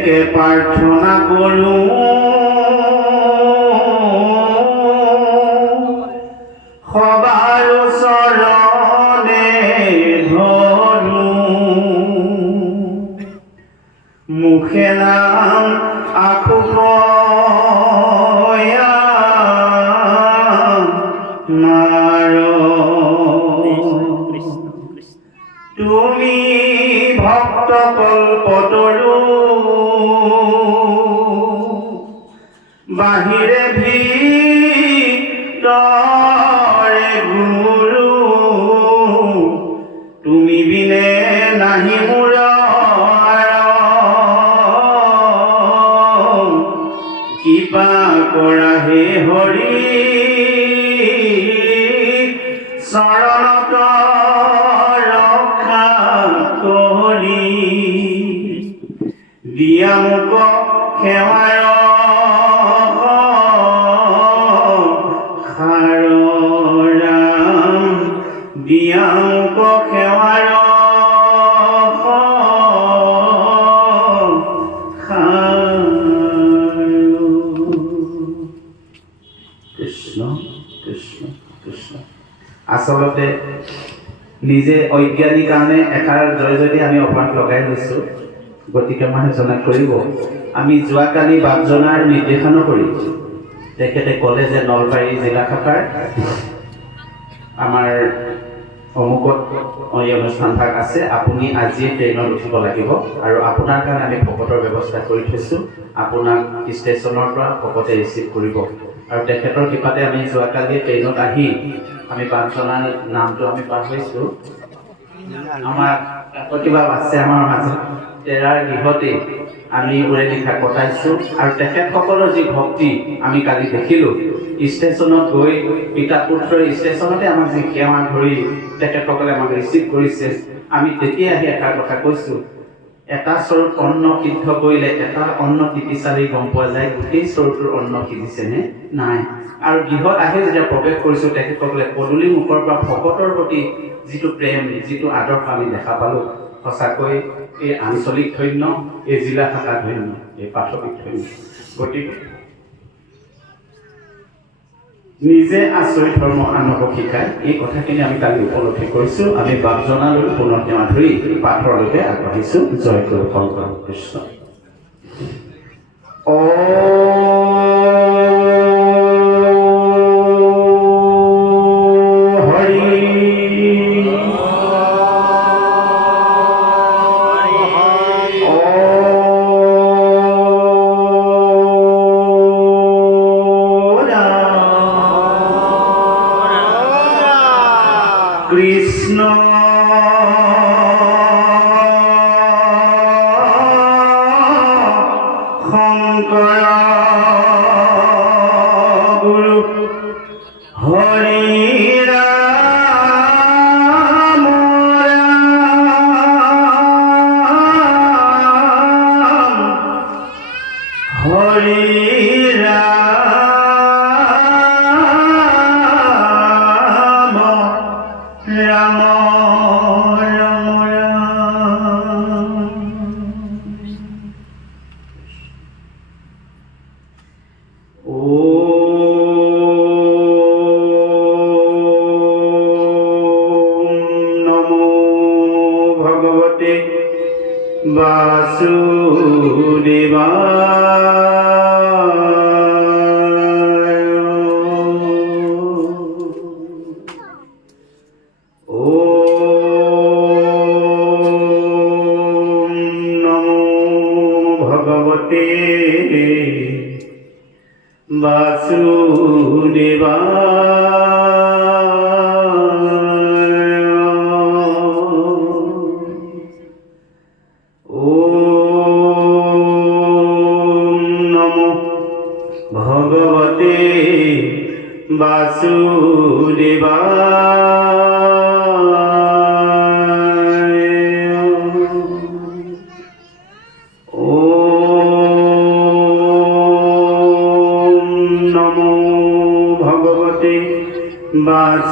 একে প্ৰাৰ্থনা কৰোঁ সবাৰ চৰণে ধৰোঁ মুখে নাম আখুকয়া তুমি ভক্ত কল্পতৰু বাহিৰে ভিতৰে গুৰু তুমি বিনে নাহি মোৰ কৃপা কৰা হে হৰি চৰণত ৰক্ষা কৰি দিয়া মোক সেৱাৰ ৰাম দিয়া মোক সেৱাৰ কৃষ্ণ কৃষ্ণ কৃষ্ণ। আচলতে নিজে অজ্ঞানী কাৰণে এষাৰ জয় যদি আমি অপাত লগাই লৈছোঁ, গতিকে মানুহে জনা কৰিব। আমি যোৱাকালি বাপজনাৰ নিৰ্দেশনো কৰি তেখেতে ক'লে যে নলবাৰী জিলা শাখাৰ আমাৰ অমুকত এই অনুষ্ঠানভাগ আছে, আপুনি আজিয়ে ট্ৰেইনত উঠিব লাগিব আৰু আপোনাৰ কাৰণে আমি ভকতৰ ব্যৱস্থা কৰি থৈছোঁ, আপোনাক ষ্টেচনৰ পৰা ভকতে ৰিচিভ কৰিব। আৰু তেখেতৰ কৃপাতে আমি যোৱাকালি ট্ৰেইনত আহি আমি বাপজনাৰ নামটো আমি পাহৰিছোঁ, আমাৰ প্ৰতিভা আছে আমাৰ মাজত, তেৰাৰ গৃহতে আমি উৰে লিখা কটাইছোঁ। আৰু তেখেতসকলৰ যি ভক্তি আমি কালি দেখিলোঁ, ষ্টেচনত গৈ পিতা পুত্ৰই ষ্টেচনতে আমাক যি সেৱা ধৰি তেখেতসকলে আমাক ৰিচিভ কৰিছে, আমি তেতিয়াই আহি এটা কথা কৈছোঁ, এটা চৰুত অন্ন সিদ্ধ কৰিলে এটা অন্ন টিপিচালি গম পোৱা যায় গোটেই চৰুটোৰ অন্ন সিজিছেনে নাই। আৰু গৃহত আহি যেতিয়া প্ৰৱেশ কৰিছোঁ, তেখেতসকলে পদূলি মুখৰ পৰা ভকতৰ প্ৰতি যিটো প্ৰেম, যিটো আদৰ্শ আমি দেখা পালোঁ, সঁচাকৈ এই আঞ্চলিক ধন্য, এই জিলা শাখা ধন্য, এই প্ৰাথমিক ধন্য। গতিকে নিজে আচৰিত ধৰ্ম আনক শিকায়, এই কথাখিনি আমি কালি উপলব্ধি কৰিছোঁ। আমি বাপজনালৈ পুনৰ সেৱা ধৰি পাঠৰলৈকে আগবাঢ়িছোঁ। জয় গুৰু শংকৰ কৃষ্ণ। কৃষ্ণ শংকৰ গুৰু হৰি ৰাম ৰাম হৰি রাম রাম রাম। ওম নমো ভগবতে বাসুদেবায়। ওম নমো ভগবতে বাসুদেবায়। ওম নমো ভগবতে বাসুদেবায়। ওম নমো ভগবতে বাসুদেবায়।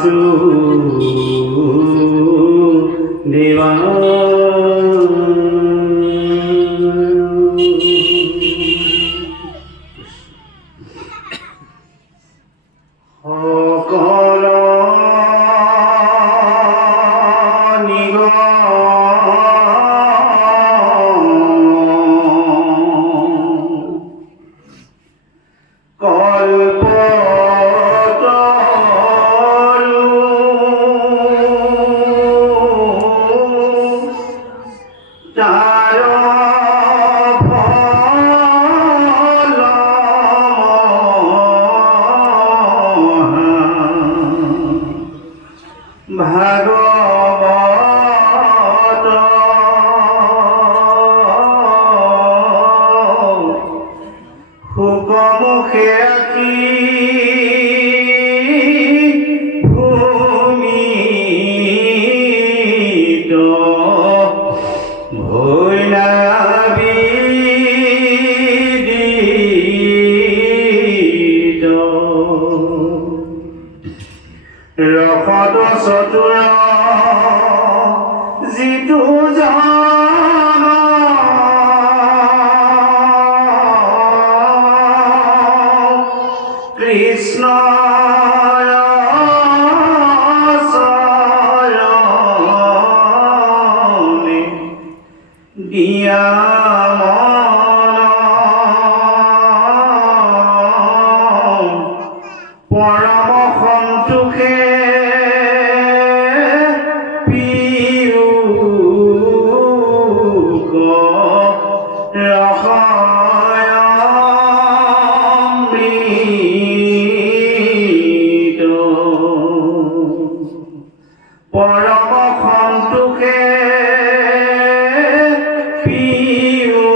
পৰম সন্তোষে পিউক ৰসয়মৃত পৰম সন্তোষে পিউক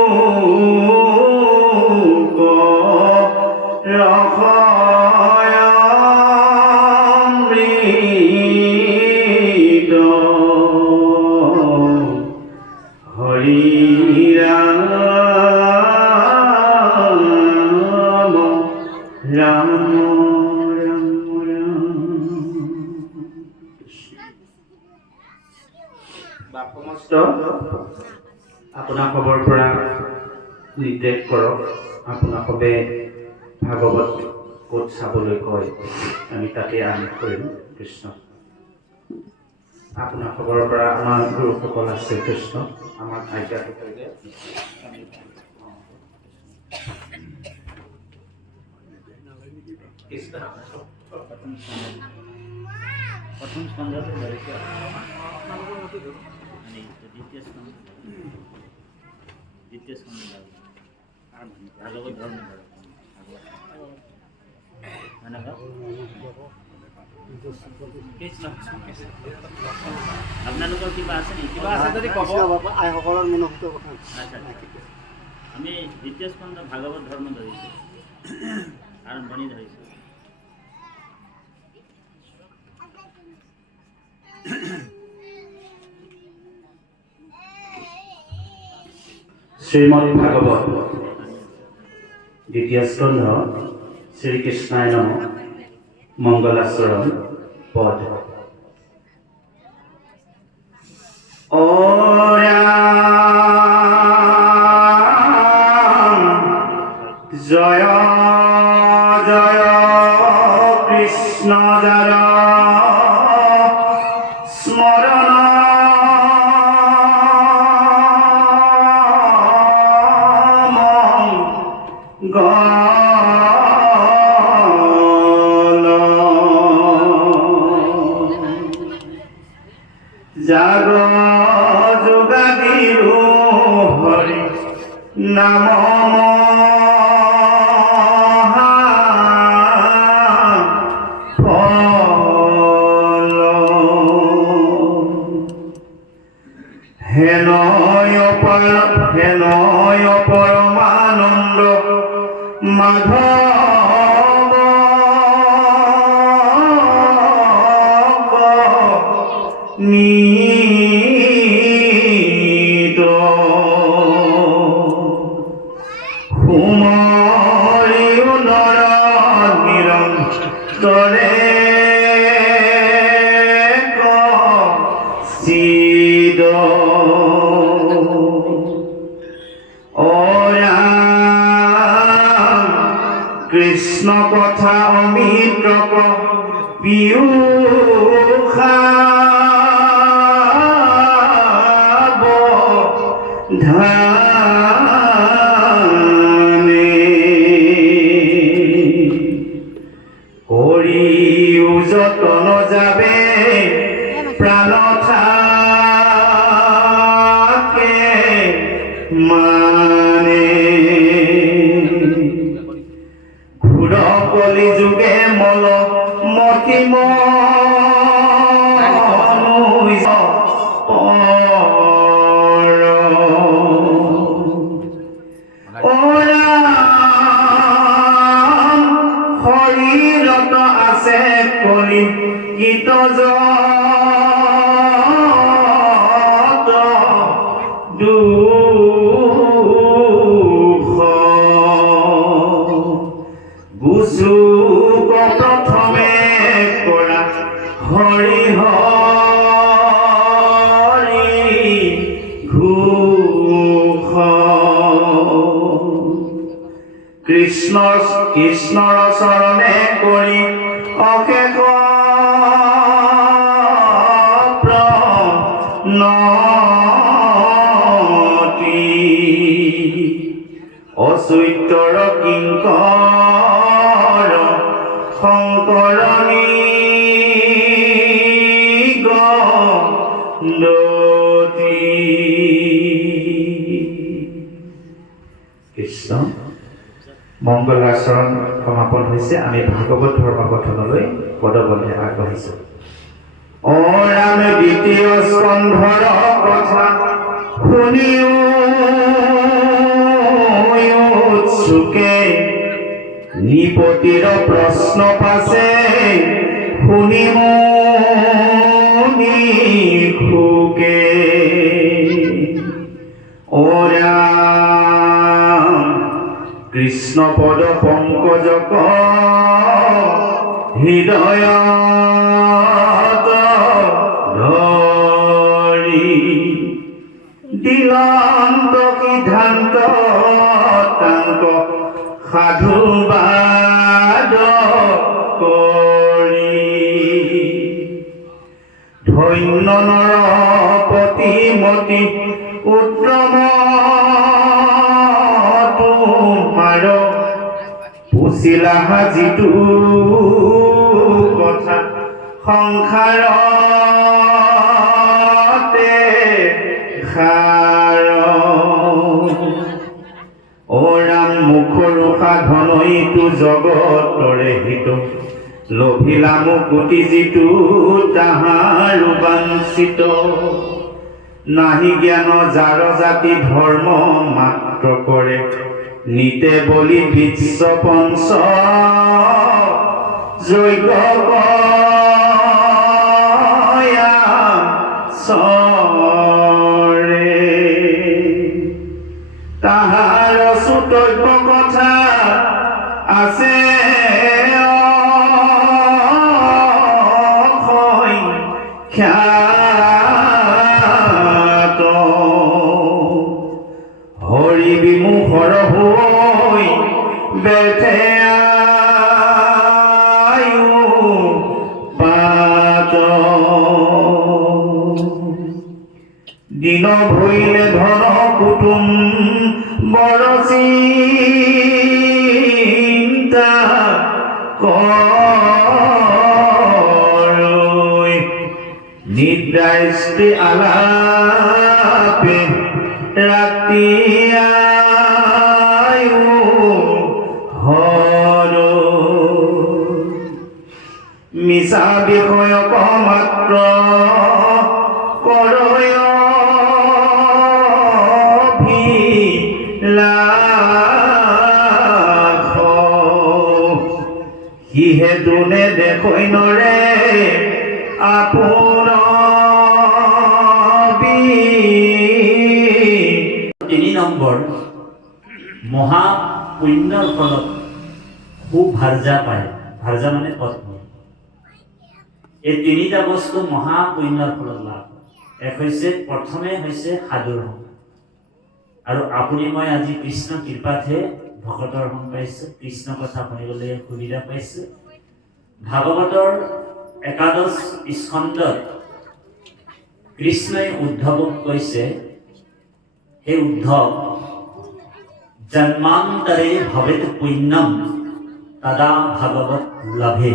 ৰসয়মৃত হৰি ৰাম ৰাম ৰাম সমস্ত আপোনাৰ খবৰ পৰা নিৰ্দেশ কৰক আপোনাক সবে ভাগৱত ক'ত চাবলৈ কয় আমি তাতে আদেশ কৰিম কৃষ্ণ আপোনাৰ খবৰৰ পৰা আমাৰ গুৰুসকল আছে কৃষ্ণ আমাৰ আইতাসকলে प्रथम स्कंद द्वितीय स्कंद भागवत धर्म আপোনালোকৰ কিবা আছে নেকি কিবা আছে যদি ক'ব আইসকলৰ মনোভূত কথা আচ্ছা আমি দ্বিতীয় স্কন্ধ ভাগৱত ধৰ্ম ধৰিছোঁ আৰম্ভণি ধৰিছোঁ শ্ৰীমদ ভাগৱত দ্বিতীয় স্কন্ধ শ্ৰীকৃষ্ণায় নম মংগলাচৰণ পদ ও রাম জয় জয় কৃষ্ণ যার স্মরণ জাগ যোগাদিরু হরি নাম ফল হেনয় পরমানন্দ মাধব নিত হুমরিও নর নিরন্তরে সিদ ও রাম কৃষ্ণ কথা অমিত পিউষা ধানে করিও যতন যাবে প্রাণ থাকে মানে ঘূর কলি যুগে মল মতিম শৰীৰত আছে কলি গীত যত দুখ গুচুক প্ৰথমে কৰা হৰি হৰি ঘোষ কৃষ্ণৰ চৰণে কৰি অশেষ প্ৰণতি অচৈত্যৰ কিংকৰ শংকৰণী গণ্ডতি। কৃষ্ণ মংগলাচৰণ সমাপন হৈছে। আমি ভাগৱত ধৰ্ম কথনলৈ পদবন্ধে আগবাঢ়িছোঁ। অ ৰাম দ্বিতীয় স্কন্ধৰ কথা শুনিও উৎসুকে, নিপতিৰ প্ৰশ্ন পাছে শুনিম নিসুকে। অ ৰাম কৃষ্ণ পদ পংকজক হৃদয়ত ধৰি, দিলান্ত সিদ্ধান্ত তাংক সাধুবাদ কৰি। ধন্য নৰপতিমতি উত্তম তোমাৰ, পুছিলা যিটো কথা সংসাৰতে সাৰ। অ ৰাম মুখৰো সাধনইটো জগতৰে হিত, লভিলা মুকুতি যিটো তাহাৰো বাঞ্ছিত। নাহি জ্ঞান যাৰ জাতি ধৰ্ম মাত্ৰ কৰে, নিতে বলি বিশ্ব পঞ্চ যজ্ঞ কয়া চৰে। তাহাৰ সুতৈব কথা আছে খ্যাত, হৰি বিমুখৰ হৈ বেঠে আয়ু পাত। দিন ভৰিলে ধন কুটুম বৰ চিন্তা কৰৈ, নিদ্ৰাস্তি আলাপে ৰাতি আয়ু হৰ। মিছা বিষয়ক মাত্ৰ কৰয় অভিলাষ, সিহেতু নেদেখৈ নৰে আপোন। 3 নম্বৰ, মহা পুণ্যৰ ফলত খুব ভাৰ্যা পায়। ভাৰ্যা মানে পত্নী। এই 3টা বস্তু মহা পুণ্যৰ ফলত লাভ হয়। এক হৈছে, প্ৰথমে হৈছে সাধুৰ সংগ। আৰু আপুনি মই আজি কৃষ্ণ কৃপাতহে ভকতৰ সংগ পাইছোঁ, কৃষ্ণ কথা শুনিবলৈ সুবিধা পাইছোঁ। ভাগৱতৰ 11 স্কন্ধত কৃষ্ণই উদ্ধৱক কৈছে, হে উদ্ধৱ, জন্মান্তৰে ভৱেত পুণ্যম তদা ভাগৱত লভে।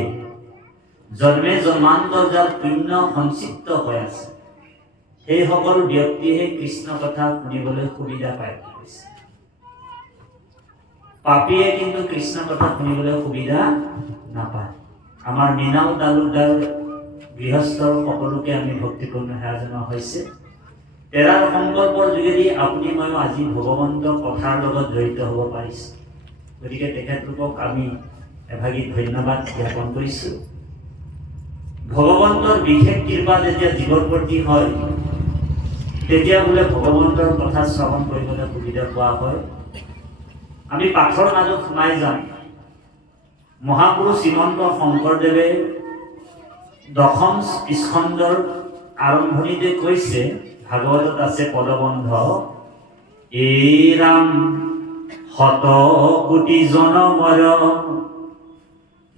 জন্মে জন্মান্তৰ যাৰ পুণ্য সঞ্চিপ্ত হৈ আছে, সেই সকল ব্যক্তিহে কৃষ্ণ কথা শুনিবলৈ সুবিধা পায়। পাপীয়ে কিন্তু কৃষ্ণ কথা শুনিবলৈ সুবিধা নাপায়। আমাৰ মীনাও তালুকদাৰ গৃহস্থৰ সকলোকে আমি ভক্তিপূৰ্ণ সেৱা জনোৱা হৈছে। তেৰাৰ সংকল্পৰ যোগেদি আপুনি ময়ো আজি ভগৱন্তৰ কথাৰ লগত জড়িত হ'ব পাৰিছোঁ। গতিকে তেখেতলোকক আমি এভাগী ধন্যবাদ জ্ঞাপন কৰিছোঁ। ভগৱন্তৰ বিশেষ কৃপা যেতিয়া জীৱৰ প্ৰতি হয়, তেতিয়া বোলে ভগৱন্তৰ কথা শ্ৰৱণ কৰিবলৈ সুবিধা পোৱা হয়। আমি পাঠৰ মাজত সোমাই যাম। মহাপুৰুষ শ্ৰীমন্ত শংকৰদেৱে 10ম স্কন্ধৰ আৰম্ভণিতে কৈছে, ভাগৱতত আছে পদবন্ধ, এই ৰাম শত কোটি জনমৰ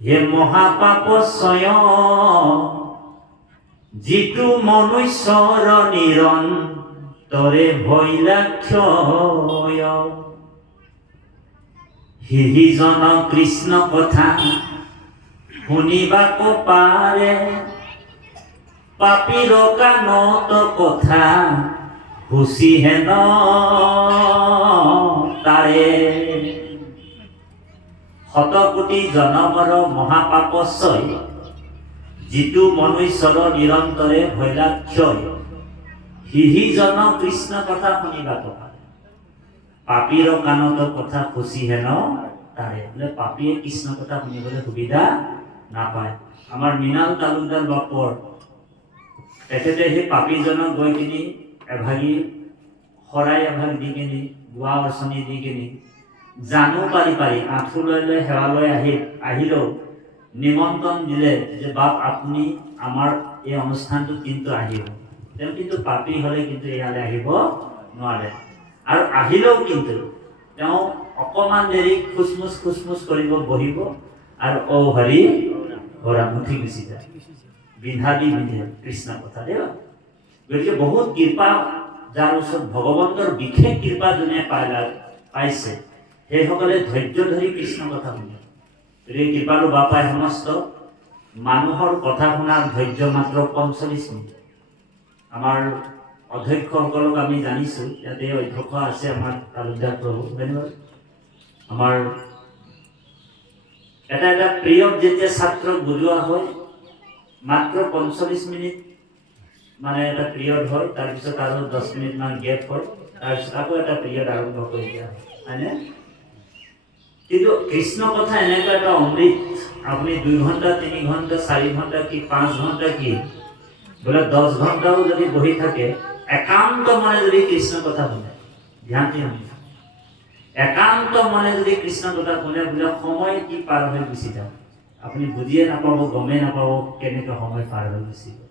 হে মহাপাপ স্বয়ং, যিটো মনুষ্যৰ নিৰণ তৰে ভৈলাক্ষয় হিজন কৃষ্ণ কথা শুনিবাক পাৰে পাপীৰ কাণত কথা হুচি হেন তাৰে শতকোটি জনমৰ মহাপাপস্যই যিটো মনুষ্যৰ নিৰন্তৰে ভৈলাক্ষয় হিজন কৃষ্ণ কথা শুনিবাক পাৰে পাপীৰ কাণত কথা খুচি হেন তাৰে বোলে পাপীয়ে কৃষ্ণ কথা শুনিবলৈ সুবিধা নাপায়। আমাৰ মৃণাল তালুকদাৰ বাপৰ তেখেতে সেই পাপীজনক গৈ কিনি এভাগি শৰাই এভাগ দি কিনি গোৱা অৰ্চনী দি কিনি জানো পাৰি পাৰি আঁঠু লৈ লৈ সেৱালৈ আহিলেও নিমন্ত্ৰণ দিলে যে বাপ আপুনি আমাৰ এই অনুষ্ঠানটোত কিন্তু আহিব। তেওঁ কিন্তু পাপী হ'লে কিন্তু ইয়ালৈ আহিব নোৱাৰে আৰু আহিলেও কিন্তু তেওঁ অকণমান দেৰি খুচমুচ কৰিব বহিব আৰু হৰি হৰা মুঠি গুচি যায় বিন্ধাদি বিন্ধে কৃষ্ণ কথা দেই। গতিকে বহুত কৃপা যাৰ ওচৰত ভগৱন্তৰ বিশেষ কৃপা যোনে পাইছে সেইসকলে ধৈৰ্য ধৰি কৃষ্ণ কথা শুনে। গতিকে কৃপালু বাপাই সমস্ত মানুহৰ কথা শুনাৰ ধৈৰ্য মাত্ৰ 45 মিনিট। আমাৰ অধ্যক্ষসকলক আমি জানিছোঁ ইয়াতে অধ্যক্ষ আছে আমাৰ তালুকদাৰ প্ৰভু আমাৰ এটা পিৰিয়ড যেতিয়া ছাত্ৰক বুজোৱা হয় মাত্ৰ 45 মিনিট মানে এটা পিৰিয়ড হয়, তাৰপিছত আৰু 10 মিনিটমান গেপ হয়, তাৰপিছত আকৌ এটা পিৰিয়ড আৰম্ভ কৰি দিয়া হয়নে? কিন্তু কৃষ্ণ কথা এনেকুৱা এটা অমৃত আপুনি 2 ঘণ্টা 3 ঘণ্টা 4 ঘণ্টা কি 5 ঘণ্টা কি বোলে 10 ঘণ্টাও যদি বহি থাকে একান্ত মনে যদি কৃষ্ণ কথা শুনে ধ্যান দি শুনে একান্ত মনে যদি কৃষ্ণ কথা শুনে বোলে সময় কি পাৰ হৈ গুচি যাব আপুনি বুজিয়ে নাপাব গমেই নাপাব কেনেকৈ সময় পাৰ হৈ গুচি গ'ল।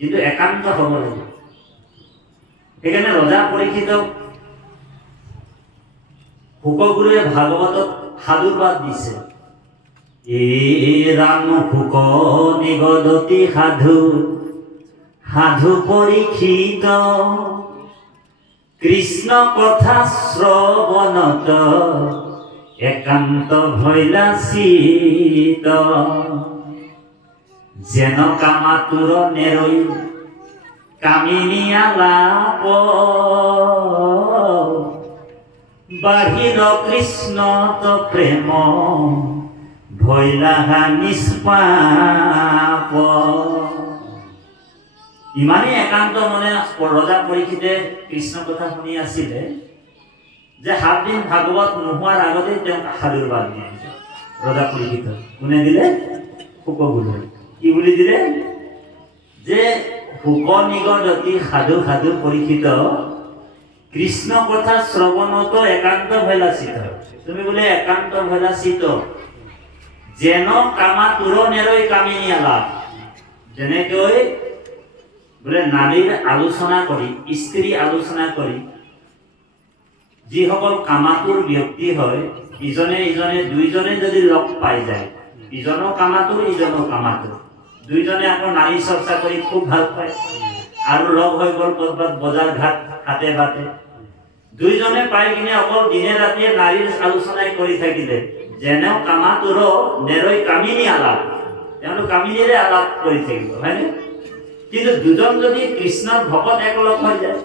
কিন্তু একান্ত হ'ব লাগিব। সেইকাৰণে ৰজা পৰীক্ষিতক শুকগুৰুৱে ভাগৱতত সাধুবাদ দিছে এই ৰাম শুক নিগদতি সাধু সাধু পৰীক্ষিত কৃষ্ণ কথা শ্ৰৱণত একান্ত ভৈলাচিত যেন কামাতুৰ নেৰৈ কামিনী আলাপ বাঢ়িল কৃষ্ণত প্ৰেম ভৈলাহা নিষ্পাপ। ইমানেই একান্ত মনে ৰজা পৰীক্ষিতে কৃষ্ণ কথা শুনি আছিলে যে 7 দিন ভাগৱত নোহোৱাৰ আগতেই তেওঁক সাধুবাদ দিয়ে ৰজা পৰীক্ষিত। কোনে দিলে? শুকগুৰুৱে। কি বুলি দিলে? যে শুক নিগদতি সাধু সাধু পৰীক্ষিত কৃষ্ণ কথা শ্ৰৱণত একান্ত ভৈলাচিত। তুমি বোলে একান্ত ভৈলাচিত যেন কামাতুৰ নেৰৈ কামিনী আলাপ। যেনেকৈ বোলে নাৰীৰ আলোচনা কৰি স্ত্ৰী আলোচনা কৰি যিসকল কামাতুৰ ব্যক্তি হয় ইজনে দুইজনে যদি লগ পাই যায় ইজনো কামাতুৰ ইজনো কামাতুৰ দুইজনে আকৌ নাৰী চৰ্চা কৰি খুব ভাল পায় আৰু লগ হৈ গ'ল ক'ৰবাত বজাৰ ঘাট হাতে বাটে দুইজনে পাই কিনে অকল দিনে ৰাতিয়ে নাৰীৰ আলোচনাই কৰি থাকিলে যেন কামাতুৰ নেৰৈ কামিনী আলাপ তেওঁলোক কামিনীৰে আলাপ কৰি থাকিব হয়নে? কিন্তু দুজন যদি কৃষ্ণৰ ভকত একলগ হৈ যায়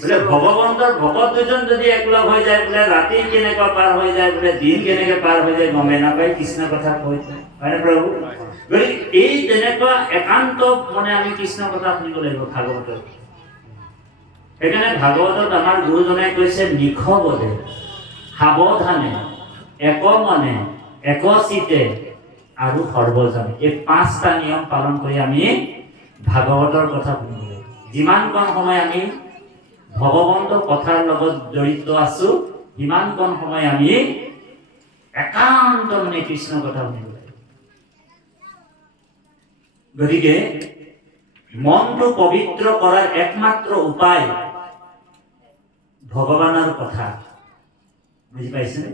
বোলে ভগৱন্তৰ ভকত দুজন যদি একলগ হৈ যায় বোলে ৰাতি কেনেকুৱা পাৰ হৈ যায় বোলে দিন কেনেকৈ পাৰ হৈ যায় গমে নাপায় কৃষ্ণ কথা কৈ হয়নে প্ৰভু? গতিকে এই তেনেকুৱা একান্ত মনে আমি কৃষ্ণ কথা শুনিব লাগিব ভাগৱতত। সেইকাৰণে ভাগৱতত আমাৰ গুৰুজনে কৈছে নিখবদে সাৱধানে একমনে একচিতে আৰু সৰ্বজনে এই 5টা নিয়ম পালন কৰি আমি ভাগৱতৰ কথা শুনিব লাগিব। যিমান কম সময় আমি ভগৱন্তৰ কথাৰ লগত জড়িত আছো সিমান কম সময় আমি একান্ত মনে কৃষ্ণ কথা শুনিব লাগিব। গতিকে মনটো পবিত্ৰ কৰাৰ একমাত্ৰ উপায় ভগৱানৰ কথা। বুজি পাইছেনে?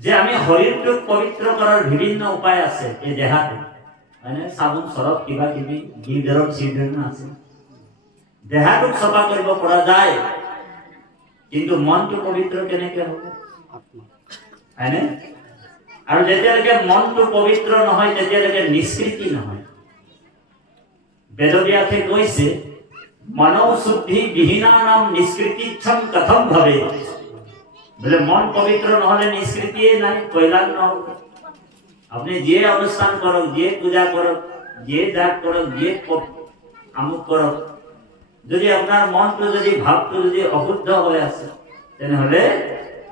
যে আমি শৰীৰটোক পবিত্ৰ কৰাৰ বিভিন্ন উপায় আছে এই দেহাটো মানে চাবোন চৰব কিবা কিবি ডিডৰণ চিডৰণ আছে দেহাটোক চফা কৰিব পৰা যায় কিন্তু মনটো পবিত্ৰ কেনেকৈ হ'ব হয়নে আৰু যেতিয়ালৈকে মনটো পবিত্ৰ নহয় তেতিয়ালৈকে নিষ্কৃতি নহয় বেদব্যাসে কৈছে মানৱ শুদ্ধি বিহীনানাম নিষ্কৃতিচ্ছম কথম ভবে বোলে মন পবিত্ৰ নহলে নিষ্কৃতিয়ে নাই কল্যাণ নহব আপনি যে অনুষ্ঠান কৰক যে পূজা কৰক যে যাগ কৰক যে আমুক কৰক যদি আপোনাৰ মনটো যদি ভাৱটো যদি অশুদ্ধ হৈ আছে তেনেহলে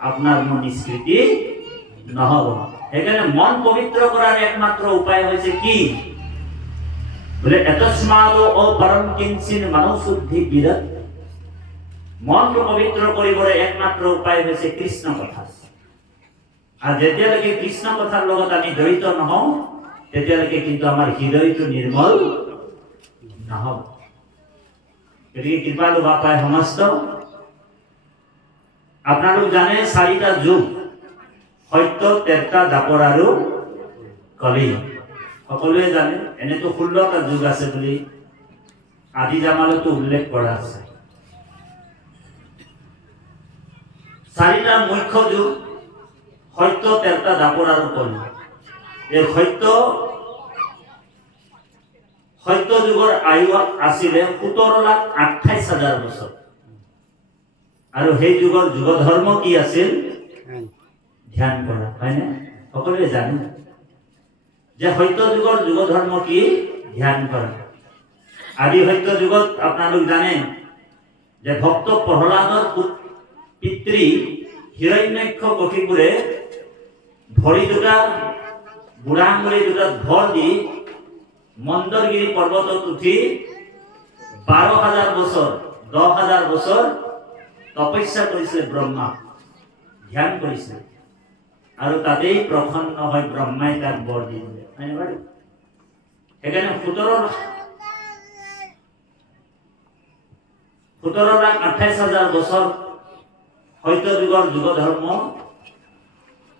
আপোনাৰ মন নিষ্কৃতি নহব সেইকাৰণে মন পবিত্ৰ কৰাৰ একমাত্ৰ উপায় হৈছে কি বোলে এতস্মাদো অপৰম কিঞ্চিন মানৱ শুদ্ধি বিৰত মনটো পবিত্ৰ কৰিবলৈ একমাত্ৰ উপায় হৈছে কৃষ্ণ কথা আৰু যেতিয়ালৈকে কৃষ্ণ কথাৰ লগত আমি জড়িত নহওঁ তেতিয়ালৈকে কিন্তু আমাৰ হৃদয়টো নিৰ্মল নহব গতিকে কৃপালু বাপাই সমস্ত আপোনালোক জানে 4টা যুগ সত্য ত্ৰেতা দাপৰ আৰু কলি সকলোৱে জানে এনেতো 16টা যুগ আছে বুলি আদিজামালতো উল্লেখ কৰা আছে 4টা মুখ্য যুগ সত্য ত্ৰেতা দাপৰ আৰু কলি এই সত্য যুগৰ আয়ু আছিলে 17,28,000 বছৰ আৰু সেই যুগৰ যুগ ধৰ্ম কি আছিল ধ্যান কৰা হয়নে সকলোৱে জানে যে সত্য যুগৰ যুগ ধৰ্ম কি ধ্যান কৰা আদি সত্য যুগত আপোনালোক জানে যে ভক্ত প্ৰহ্লাদৰ পিতৃ হিৰণ্যাক্ষ কশিপুৰে ভৰি দুটা বুঢ়া আঙুলি দুটাত ভৰ দি মন্দৰগিৰি পৰ্বতত উঠি 12,000 বছৰ 10,000 বছৰ তপস্যা কৰিছিলে ব্ৰহ্মা ধ্যান কৰিছিলে আৰু তাতেই প্ৰসন্ন হৈ ব্ৰহ্মাই তাক বৰ দি দিলে হয়নে বাৰু সেইকাৰণে 17,28,000 বছৰ সত্য যুগৰ যুগ ধৰ্ম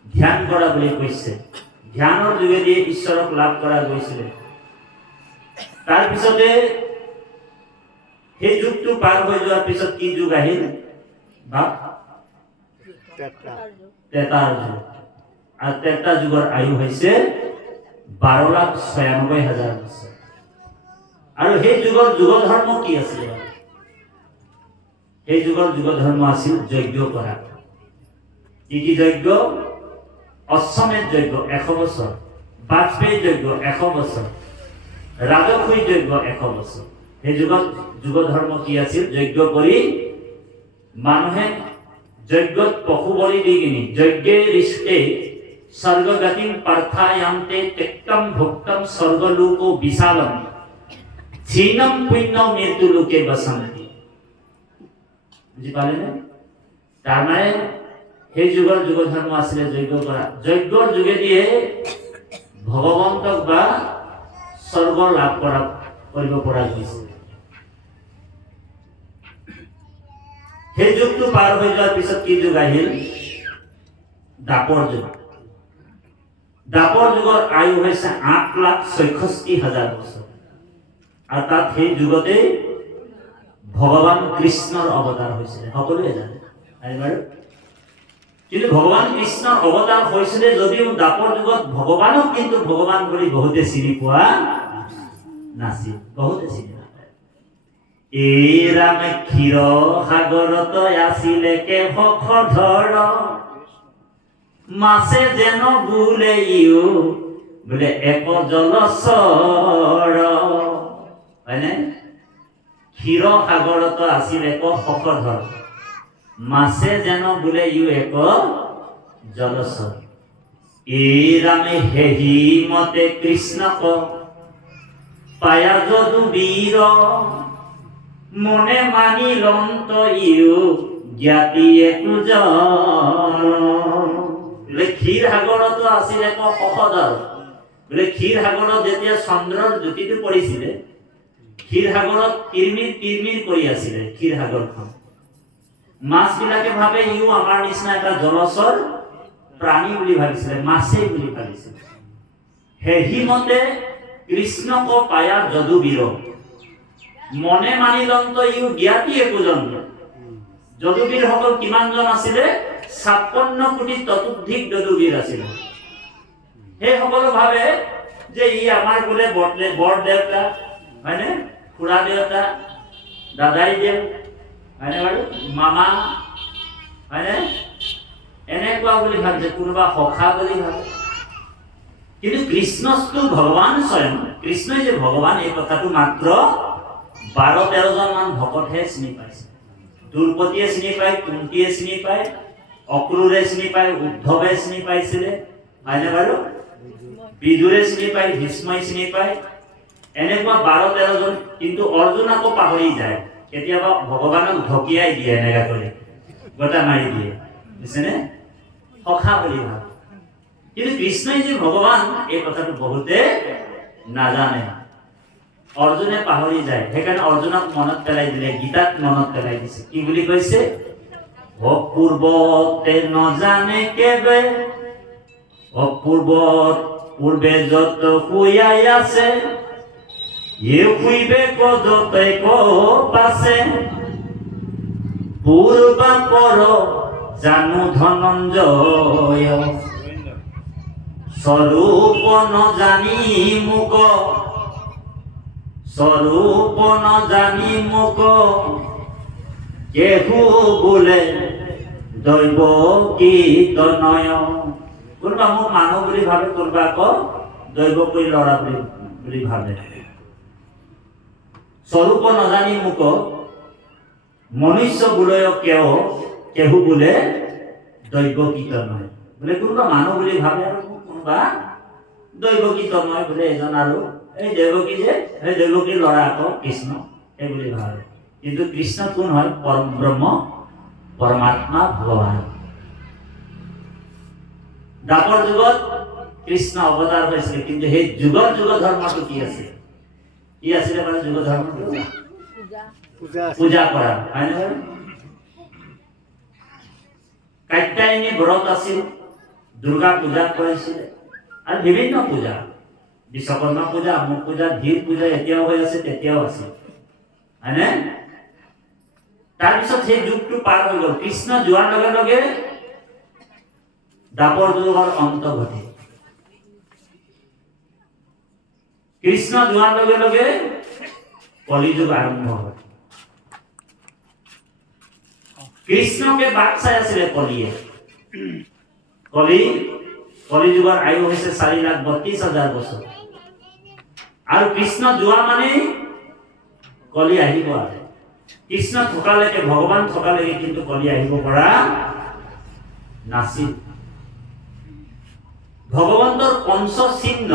ধ্যান কৰা বুলি কৈছে ধ্যানৰ যোগেদি ঈশ্বৰক লাভ কৰা গৈছিলে তাৰপিছতে সেই যুগটো পাৰ হৈ যোৱাৰ পিছত কি যুগ আহিল বা ত্ৰেতাৰ যুগ আৰু ত্ৰেতা যুগৰ আয়ু হৈছে 12,96,000 বছৰ আৰু সেই যুগৰ যুগ ধৰ্ম কি আছিল সেই যুগৰ যুগ ধৰ্ম আছিল যজ্ঞ কৰা কি যজ্ঞ অশ্বমেধ যজ্ঞ 100 বছৰ বাজপেয়ী যজ্ঞ 100 বছৰ ৰাজসূয় যজ্ঞ 100 বছৰ সেই যুগত যুগ ধৰ্ম কি আছিল যজ্ঞ কৰি মানুহে যজ্ঞত পশু বলি দি কিনি যজ্ঞে ঋষ্টে স্বৰ্গগতিম পাർത്থায়ান্তে ত্যক্তম ভুক্তম স্বৰ্গলোকো বিশালম ক্ষীণম পুণ্য মৃত্যু লোকে বসন্তি বুজি পালেনে তাৰমানে সেই যুগৰ যুগ ধৰ্ম আছিলে যজ্ঞ কৰা যজ্ঞৰ যোগেদিয়ে ভগৱন্তক বা স্বৰ্গ লাভ কৰিব পৰা গৈছে সেই যুগটো পাৰ হৈ যোৱাৰ পিছত কি যুগ আহিল দাপৰ যুগ দাপৰ যুগৰ আয়ু হৈছে 8,66,000 বছৰ আৰু তাত সেই যুগতে ভগৱান কৃষ্ণৰ অৱতাৰ হৈছিলে সকলোৱে জানে বাৰু কিন্তু ভগৱান কৃষ্ণৰ অৱতাৰ হৈছিলে যদিও দাপৰ যুগত ভগৱানক কিন্তু ভগৱান বুলি বহুতে চিনি পোৱা নাছিল বহুতে চিনি নাপায় এই ৰামে ক্ষীৰ সাগৰত আছিলে কেশধৰ মাছে যেন বোলে ইও বোলে এক জলচৰ হয়নে ক্ষীৰ সাগৰত আছিল এক শশধৰ মাছে যেন বোলে ইও এক জলচৰ এই ৰামে হেহি মতে কৃষ্ণক পায়া যদু বীৰ মনে মানি লন্ত ইও জ্ঞাতি একোজন বোলে ক্ষীৰ সাগৰতো আছিল এক শশধৰ বোলে ক্ষীৰ সাগৰত যেতিয়া চন্দ্ৰৰ জ্যোতিটো পৰিছিলে ক্ষীৰ সাগৰত তিৰমিৰ কৰি আছিলে ক্ষীৰ সাগৰখন মাছবিলাকে ভাবে ইও আমাৰ নিচিনা এটা জলচৰ প্ৰাণী বুলি ভাবিছিলে মাছেই বুলি ভাবিছিলে সেই মতে কৃষ্ণক পায়া যদুবীর মনে মানিলন্ত ইউ জ্ঞাতি একোজন যদুবীর সকল কিমানজন আছিলে 56 কোটি ততোধিক যদুবীর আছিলে সেই সকলো ভাবে যে ই আমাৰ বোলে বৰ দেউতা হয়নে খুৰা দেউতা দাদাই দেউ হয়নে বাৰু মামা হয়নে এনেকুৱা বুলি ভাবে কোনোবা সখা বুলি ভাবে কিন্তু কৃষ্ণটো ভগৱান স্বয়ং কৃষ্ণই যে ভগৱান এই কথাটো মাত্ৰ 12-13 জন মান ভকতহে চিনি পাইছে দ্ৰৌপদীয়ে চিনি পায় কুন্তীয়ে চিনি পায় অক্ৰূৰে চিনি পায় উদ্ধৱে চিনি পাইছিলে হয়নে বাৰু বিদুৰে চিনি পায় ভীষ্মই চিনি পায় এনেকুৱা 12-13 জন কিন্তু অৰ্জুন আকৌ পাহৰি যায় কেতিয়াবা ভগৱানক ঢকিয়াই দিয়ে এনেকা কৰি গটা মাৰি দিয়ে বুজিছেনে সখা বুলি ভাবে কিন্তু কৃষ্ণই যে ভগৱান এই কথাটো বহুতে নাজানে অৰ্জুনে পাহৰি যায় সেইকাৰণে অৰ্জুনক মনত পেলাই দিলে গীতাত মনত পেলাই দিছে কি বুলি কৈছে অপূৰ্বতে নজানে কেবে অপূৰ্বত পূৰ্বে যত শুয়াই আছে ইয়ে শুইবে কদতে পাছে পূৰ্বা পৰ জানো ধনঞ্জয় স্বৰূপ নজানি মোক স্বৰূপ নজানি মোক কেহু বোলে দৈৱ কীৰ্তনয় কোনোবা মোক মানুহ বুলি ভাবে কোনোবা আকৌ দৈৱ কৰি ল'ৰা বুলি ভাবে স্বৰূপ নজানি মোক মনুষ্য বোলয় কেহু বোলে দৈৱ কীৰ্তনয় বোলে কোনোবা মানুহ বুলি ভাবে আৰু কোনোবা দৈৱ কীৰ্তনয় বোলে এজন আৰু এই দেৱকী যে এই দেৱকীৰ ল'ৰা আকৌ কৃষ্ণ এই বুলি ভাবে কিন্তু কৃষ্ণ কোন হয় পৰম ব্ৰহ্ম পৰমাত্মা ভগৱান দ্বাপৰ যুগত কৃষ্ণ অৱতাৰ হৈছিলে কিন্তু সেই যুগৰ ধৰ্মটো কি আছিল মানে যুগ ধৰ্মটো পূজা কৰা হয় নে কাত্যায়নী ব্ৰত আছিল দুৰ্গা পূজা কৰিছিলে আৰু বিভিন্ন পূজা বিশ্বকৰ্মা পূজা আমুক পূজা ধীৰ পূজা এতিয়াও হৈ আছে তেতিয়াও আছে হয়নে তাৰপিছত সেই যুগটো পাৰ হৈ গ'ল কৃষ্ণ যোৱাৰ লগে লগে দ্বাপৰ যুগৰ অন্ত ঘটে কৃষ্ণ যোৱাৰ লগে লগে কলি যুগ আৰম্ভ হয় কৃষ্ণকে বাট চাই আছিলে কলিয়ে কলি যুগৰ আয়ু হৈছে 4,32,000 বছৰ আৰু কৃষ্ণ যোৱা মানে কলি আহিব আৰু কৃষ্ণ থকালৈকে ভগৱান থকালৈকে কিন্তু কলি আহিব পৰা নাছিল ভগৱন্তৰ পঞ্চ চিহ্ন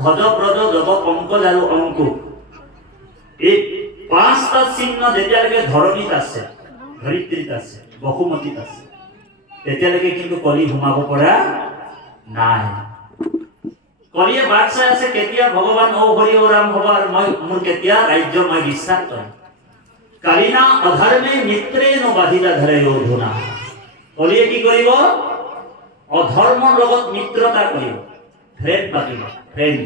ধ্বজ ব্ৰজ জব পংকজ আৰু অংকুশ এই 5টা চিহ্ন যেতিয়ালৈকে ধৰণীত আছে ধৰিত্ৰীত আছে বসুমতীত আছে তেতিয়ালৈকে কিন্তু কলি সোমাব পৰা নাই কলিয়ে বাট চাই আছে কেতিয়া ভগৱান ও হৰি ও ৰাম হ'ব আৰু মোৰ কেতিয়া ৰাজ্য মই বিশ্বাস কৰিম কালিনা অধৰ্মে মিত্ৰে নবাধিতা ধৰে ধুনা কলিয়ে কি কৰিব অধৰ্মৰ লগত মিত্ৰতা কৰিব ফ্ৰেণ্ড পাতিব ফ্ৰেণ্ড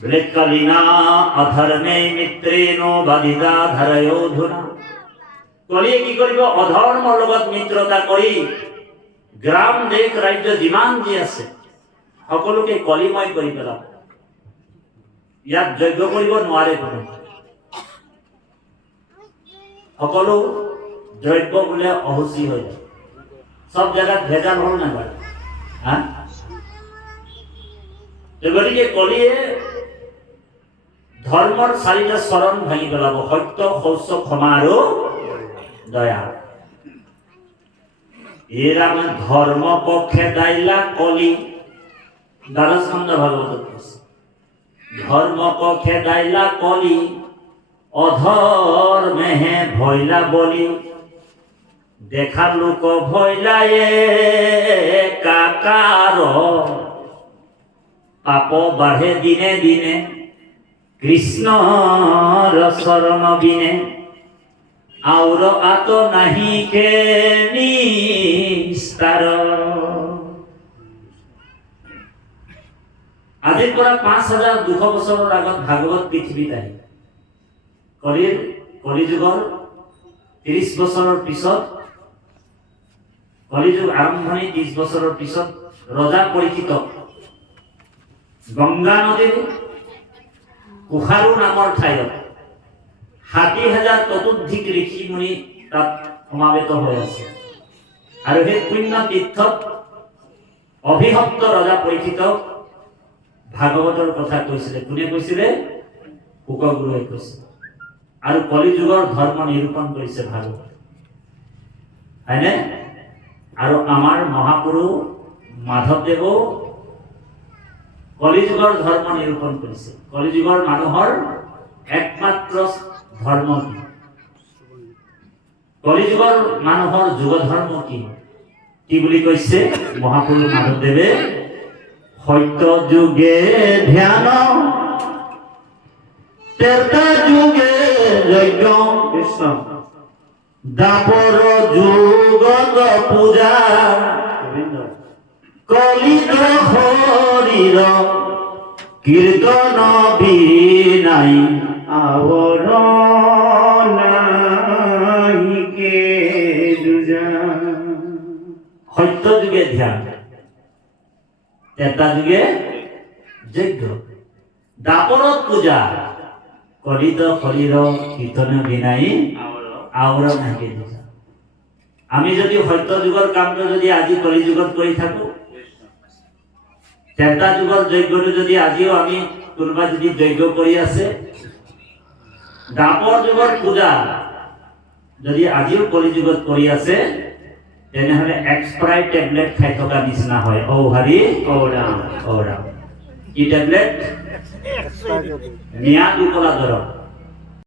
বোলে কালিনা অধৰ্মে মিত্ৰে নবাধিতা ধৰে ধুনা কলিয়ে কি কৰিব অধৰ্মৰ লগত মিত্ৰতা কৰি গ্ৰাম দেশ ৰাজ্য যিমান যি আছে সকলোকে কলিময় কৰি পেলাব ইয়াত যজ্ঞ কৰিব নোৱাৰে কোনো সকলো দ্ৰব্য বোলে অহুচি হৈ যায় সব জায়গাত ভেজাল হল না বাৰু গতিকে কলিয়ে ধৰ্মৰ 4টা চৰণ ভাঙি পেলাব সত্য শৌচ ক্ষমা আৰু দয়া এরা ধর্ম পক্ষে দাইলা কলি দ্বাদশ খণ্ড ভাগবত ধর্ম পক্ষে দাইলা কলি অধর্মেহে ভয়লা বলি দেখা লোক ভয়লায়ে কাকার পাপ বাঢ়ে দিনে দিনে কৃষ্ণর শরণ বিনে আউর আত নাহি কে নিস্তার আজিৰ পৰা 5200 বছৰৰ আগত ভাগৱত পৃথিৱীত আহিল। কলিযুগৰ 30 বছৰৰ পিছত, কলিযুগ আৰম্ভণি 30 বছৰৰ পিছত ৰজা পৰীক্ষিত গংগা নদীৰ কুশাৰু নামৰ ঠাইত 60,000 ততোধিক ঋষি মুনি তাত সমাবেত হৈ আছে। আৰু সেই পুণ্য তীৰ্থত অভিশপ্ত ৰজা পৰীক্ষিতক ভাগৱতৰ কথা কৈছিলে। কোনে কৈছিলে? শুকগুৰুৱে কৈছিলে। আৰু কলিযুগৰ ধৰ্ম নিৰূপণ কৰিছে ভাগৱত, হয়নে? আৰু আমাৰ মহাপুৰুষ মাধৱদেৱো কলিযুগৰ ধৰ্ম নিৰূপণ কৰিছে। কলিযুগৰ মানুহৰ একমাত্ৰ ধৰ্ম কি? কলিযুগৰ মানুহৰ যুগ ধৰ্ম কি বুলি কৈছে মহাপুৰুষ মাধৱদেৱে? সত্য যুগে ধ্যান, ত্ৰেতা যুগে যজ্ঞ, কৃষ্ণ দ্বাপৰ যুগত পূজা, গোবিন্দ কলিত শৰীৰ কীৰ্তন বিনাই, আৱৰণাইকে দুজা। সত্য যুগে ধ্যান, ত্ৰেতা যুগে যজ্ঞ, দ্বাপৰত পূজা, কলিত শৰীৰ কীৰ্তন বিনাই আৱৰণ নাইকে দুজা। আমি যদি সত্য যুগৰ কামটো যদি আজি কলিযুগত কৰি থাকো, ত্ৰেতা যুগৰ যজ্ঞটো যদি আজিও আমি কোনোবা যদি যজ্ঞ কৰি আছে, দ্বাপৰ যুগৰ পূজা যদি আজিও কলিযুগত কৰি আছে, তেনেহলে এক্সপায়াৰ টেবলেট খাই থকা নিচিনা হয়। ঔ হৰি ঔ ৰাম ঔ ৰাম। কি টেবলেট? ম্যাদ উকলা দৰৱ।